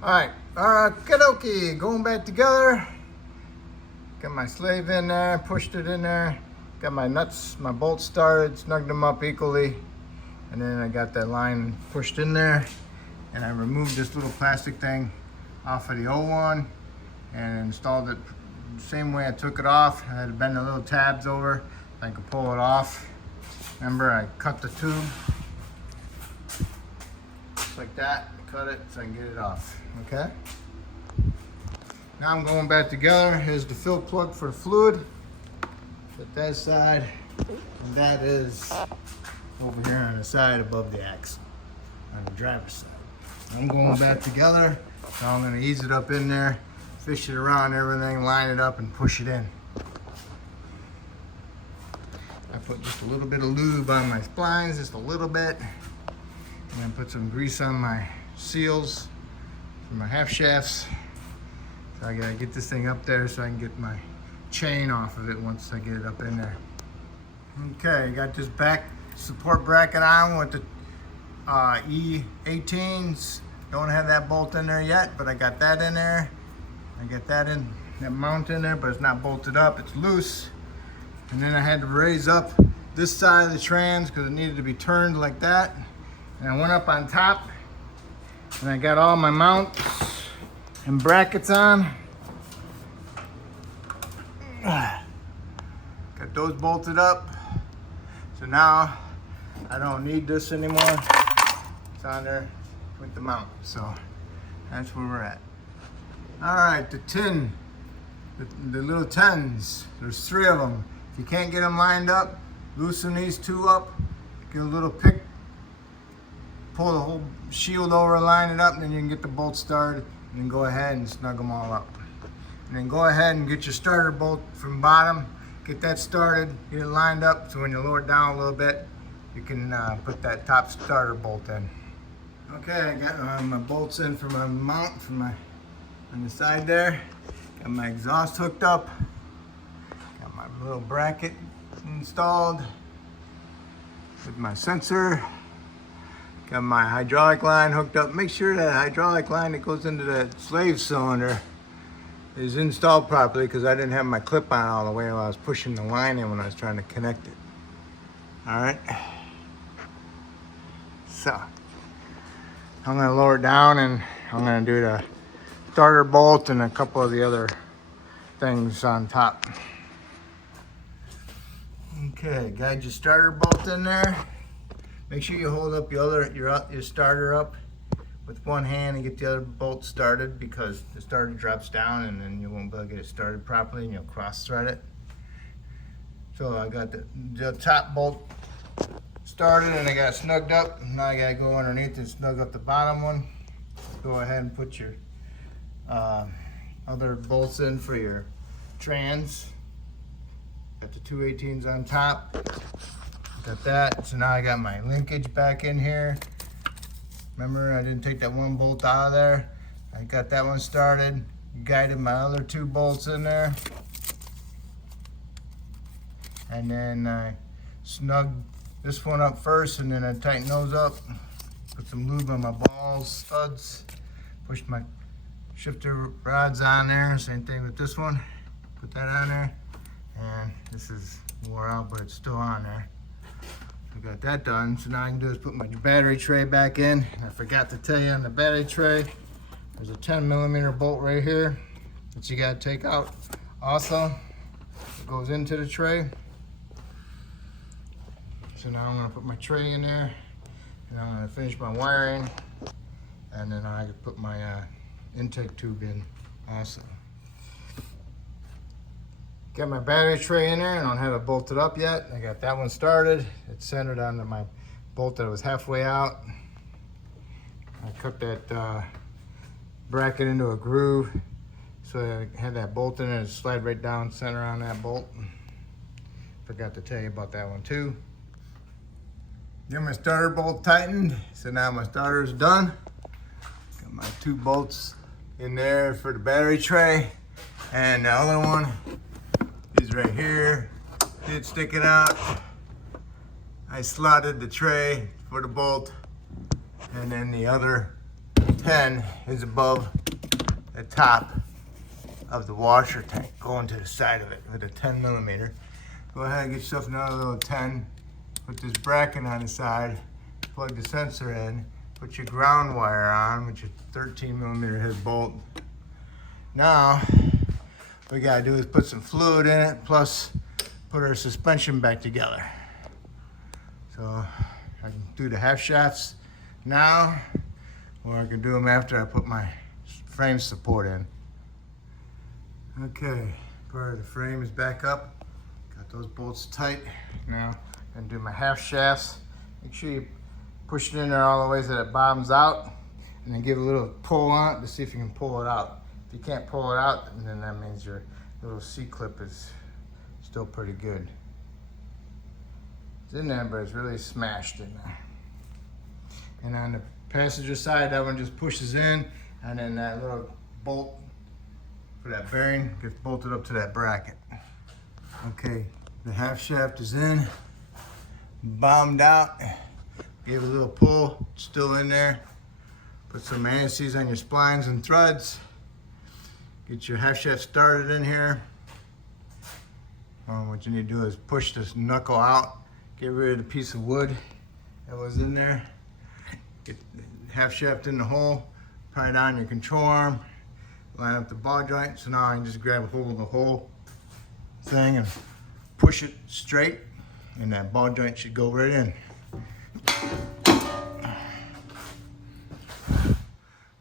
Alright, Kadoki, going back together. Got my slave in there, pushed it in there. Got my nuts, my bolts started, snugged them up equally. And then I got that line pushed in there. And I removed this little plastic thing off of the old one and installed it the same way I took it off. I had to bend the little tabs over so I could pull it off. Remember, I cut the tube just like that. Cut it so I can get it off, okay? Now I'm going back together. Here's the fill plug for the fluid. Put that side, and that is over here on the side above the axle, on the driver's side. I'm going back together, so I'm gonna ease it up in there, fish it around everything, line it up and push it in. I put just a little bit of lube on my splines, just a little bit, and then put some grease on my seals for my half shafts. So I gotta get this thing up there so I can get my chain off of it once I get it up in there. Okay, got this back support bracket on with the E18s. Don't have that bolt in there yet, but I got that in there. I got that mount in there, but it's not bolted up, it's loose. And then I had to raise up this side of the trans because it needed to be turned like that. And I went up on top and I got all my mounts and brackets on. Got those bolted up. So now I don't need this anymore. It's on there with the mount. So that's where we're at. All right, the tin, the little tins, there's 3 of them. If you can't get them lined up, loosen these 2 up, get a little pick, pull the whole shield over, line it up, and then you can get the bolt started, and then go ahead and snug them all up. And then go ahead and get your starter bolt from bottom, get that started, get it lined up, so when you lower it down a little bit, you can put that top starter bolt in. Okay, I got my bolts in for my mount on the side there. Got my exhaust hooked up. Got my little bracket installed with my sensor. Got my hydraulic line hooked up. Make sure that hydraulic line that goes into that slave cylinder is installed properly because I didn't have my clip on all the way while I was pushing the line in when I was trying to connect it. All right. So I'm gonna lower it down and I'm gonna do the starter bolt and a couple of the other things on top. Okay, got your starter bolt in there. Make sure you hold up your starter up with one hand and get the other bolt started because the starter drops down and then you won't be able to get it started properly and you'll cross thread it. So I got the top bolt started and I got it snugged up. Now I gotta go underneath and snug up the bottom one. Go ahead and put your other bolts in for your trans. Got the 218s on top. Got that. So now I got my linkage back in here. Remember, I didn't take that one bolt out of there. I got that one started. Guided my other 2 bolts in there. And then I snugged this one up first, and then I tightened those up. Put some lube on my balls, studs. Pushed my shifter rods on there. Same thing with this one. Put that on there. And this is wore out, but it's still on there. I got that done. So now I can do is put my battery tray back in. And I forgot to tell you on the battery tray, there's a 10mm bolt right here that you gotta take out. Also, it goes into the tray. So now I'm gonna put my tray in there and I'm gonna finish my wiring. And then I can put my intake tube in also. Got my battery tray in there. I don't have it bolted up yet. I got that one started. It's centered onto my bolt that was halfway out. I cut that bracket into a groove. So I had that bolt in there to slide right down center on that bolt. Forgot to tell you about that one too. Get my starter bolt tightened. So now my starter's done. Got my 2 bolts in there for the battery tray. And the other one is right here. See it sticking out. I slotted the tray for the bolt, and then the other 10 is above the top of the washer tank, going to the side of it with a 10 millimeter. Go ahead and get yourself another little 10. Put this bracket on the side, plug the sensor in, put your ground wire on with your 13 millimeter head bolt. Now, what we gotta do is put some fluid in it, plus put our suspension back together. So I can do the half shafts now, or I can do them after I put my frame support in. Okay, part of the frame is back up. Got those bolts tight. Now I'm gonna do my half shafts. Make sure you push it in there all the way so that it bottoms out, and then give a little pull on it to see if you can pull it out. If you can't pull it out, then that means your little C-clip is still pretty good. It's in there, but it's really smashed in there. And on the passenger side, that one just pushes in, and then that little bolt for that bearing gets bolted up to that bracket. Okay, the half shaft is in, bombed out, gave a little pull, still in there. Put some anti-seize on your splines and threads. Get your half shaft started in here. What you need to do is push this knuckle out, get rid of the piece of wood that was in there. Get the half shaft in the hole, pry it on your control arm, line up the ball joint. So now I can just grab a hold of the whole thing and push it straight, and that ball joint should go right in.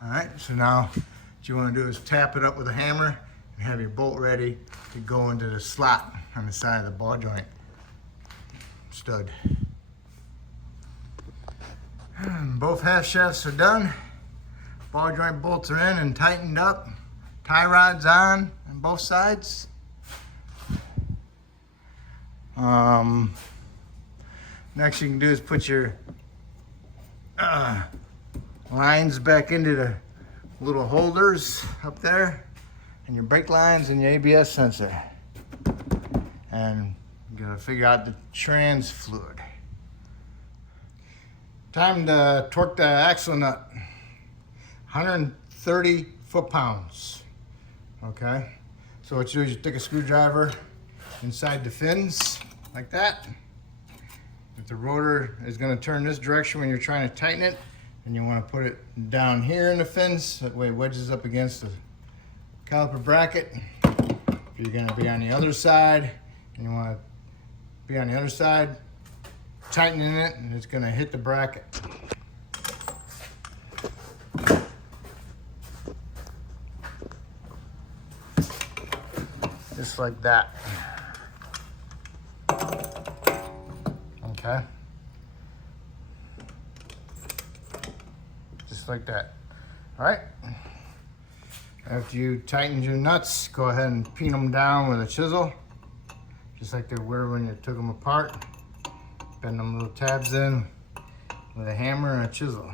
All right, so now what you want to do is tap it up with a hammer and have your bolt ready to go into the slot on the side of the ball joint stud. Both half shafts are done. Ball joint bolts are in and tightened up. Tie rods on both sides. Next you can do is put your lines back into the little holders up there, and your brake lines and your ABS sensor. And you gotta figure out the trans fluid. Time to torque the axle nut. 130 foot-pounds. Okay? So what you do is you stick a screwdriver inside the fins, like that. If the rotor is gonna turn this direction when you're trying to tighten it, and you want to put it down here in the fins, that way it wedges up against the caliper bracket. If you're going to be on the other side, and you want to be on the other side, tightening it, and it's going to hit the bracket. Just like that. Okay. Like that. All right. After you tightened your nuts, go ahead and pin them down with a chisel, just like they were when you took them apart. Bend them little tabs in with a hammer and a chisel.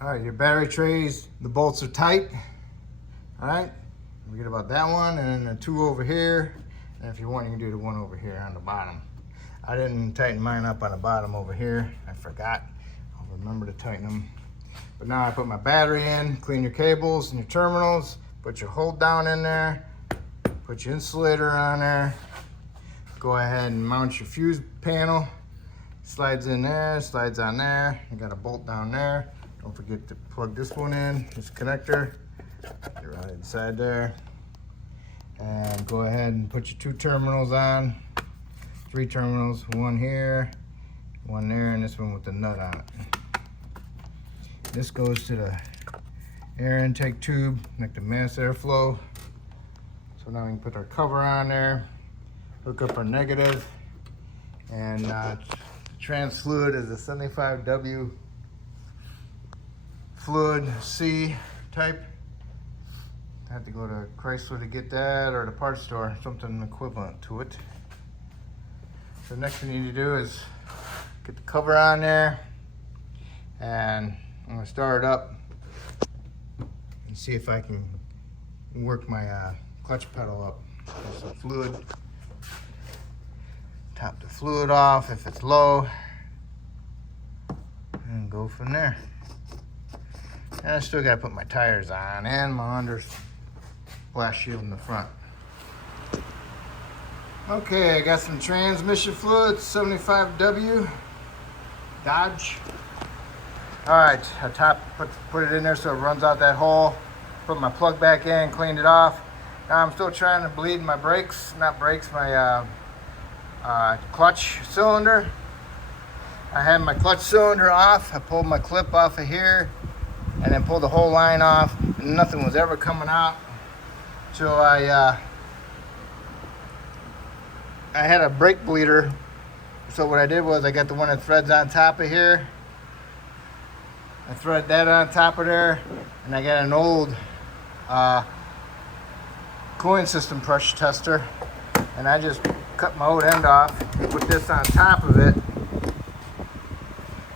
All right, your battery trays, the bolts are tight. All right, forget about that one, and then the two over here. And if you want, you can do the one over here on the bottom. I didn't tighten mine up on the bottom over here. I forgot. I'll remember to tighten them. But now I put my battery in, clean your cables and your terminals, put your hold down in there, put your insulator on there. Go ahead and mount your fuse panel. Slides in there, slides on there. You got a bolt down there. Don't forget to plug this one in, this connector. Get right inside there. And go ahead and put your two terminals on. 3 terminals, one here, one there, and this one with the nut on it. This goes to the air intake tube, like the mass airflow. So now we can put our cover on there, hook up our negative, and the trans fluid is a 75W fluid C type. I have to go to Chrysler to get that, or the parts store, something equivalent to it. The next thing you need to do is get the cover on there, and I'm going to start it up and see if I can work my clutch pedal up. Get some fluid. Top the fluid off if it's low, and go from there. And I still gotta put my tires on and my under blast shield in the front. Okay, I got some transmission fluid, 75W Dodge. All right, I put it in there so it runs out that hole. Put my plug back in, cleaned it off. Now I'm still trying to bleed my brakes, not brakes, my clutch cylinder. I had my clutch cylinder off. I pulled my clip off of here and then pulled the whole line off, and nothing was ever coming out till I had a brake bleeder. So what I did was I got the one that threads on top of here. I thread that on top of there, and I got an old cooling system pressure tester, and I just cut my old end off, put this on top of it,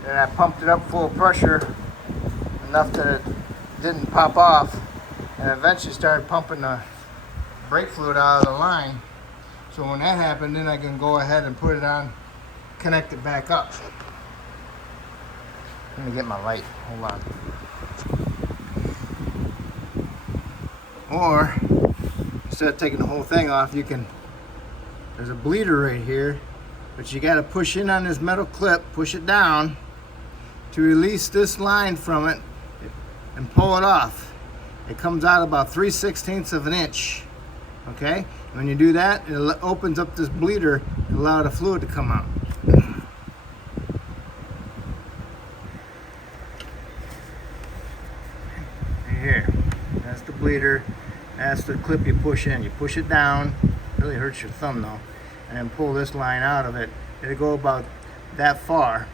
and I pumped it up full pressure enough that it didn't pop off, and eventually started pumping the brake fluid out of the line. So when that happened, then I can go ahead and put it on, connect it back up. Let me get my light, hold on. Or, instead of taking the whole thing off, there's a bleeder right here, but you gotta push in on this metal clip, push it down to release this line from it and pull it off. It comes out about 3/16 of an inch, okay? When you do that, it opens up this bleeder to allow the fluid to come out. Here, that's the bleeder. That's the clip you push in. You push it down, really hurts your thumb though, and then pull this line out of it. It'll go about that far.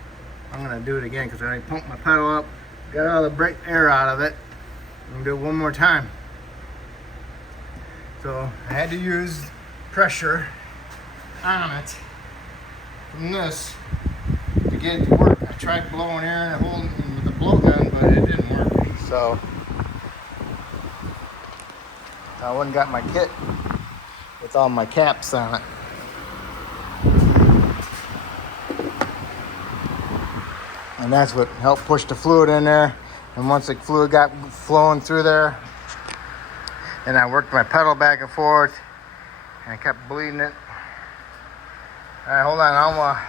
I'm gonna do it again because I already pumped my pedal up, got all the brake air out of it. I'm gonna do it one more time. So I had to use pressure on it from this to get it to work. I tried blowing air and holding it with the blowgun, but it didn't work. So I went and got my kit with all my caps on it. And that's what helped push the fluid in there. And once the fluid got flowing through there, and I worked my pedal back and forth, and I kept bleeding it. All right, hold on, I'm gonna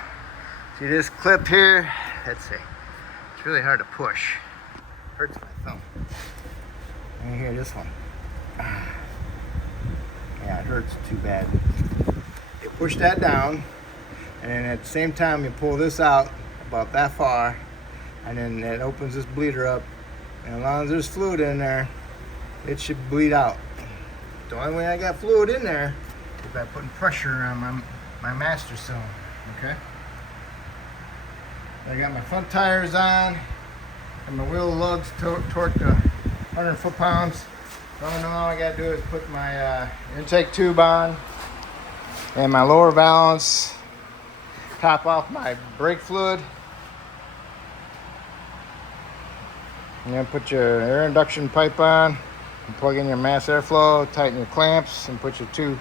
see this clip here. Let's see, it's really hard to push. Hurts my thumb. Let me hear this one. Yeah, it hurts too bad. You push that down, and then at the same time you pull this out about that far, and then it opens this bleeder up, and as long as there's fluid in there, it should bleed out. The only way I got fluid in there is by putting pressure on my master cylinder, okay? I got my front tires on, and my wheel lugs torqued to 100 foot-pounds. So all I gotta do is put my intake tube on and my lower valance, top off my brake fluid, and then put your air induction pipe on and plug in your mass airflow, tighten your clamps, and put your 2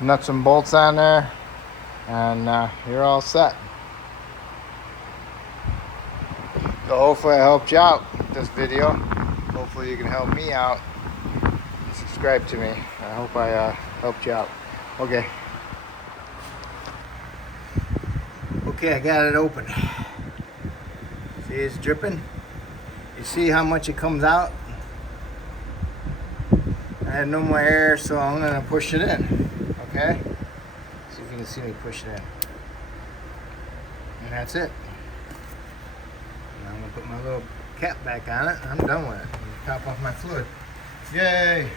nuts and bolts on there, and you're all set. So hopefully I helped you out with this video. Hopefully you can help me out. Subscribe to me. I hope I helped you out. Okay. Okay, I got it open. See, it's dripping. You see how much it comes out? I had no more air, so I'm gonna push it in. Okay? See if you can see me push it in. And that's it. Now I'm gonna put my little cap back on it, and I'm done with it. Top off my fluid. Yay!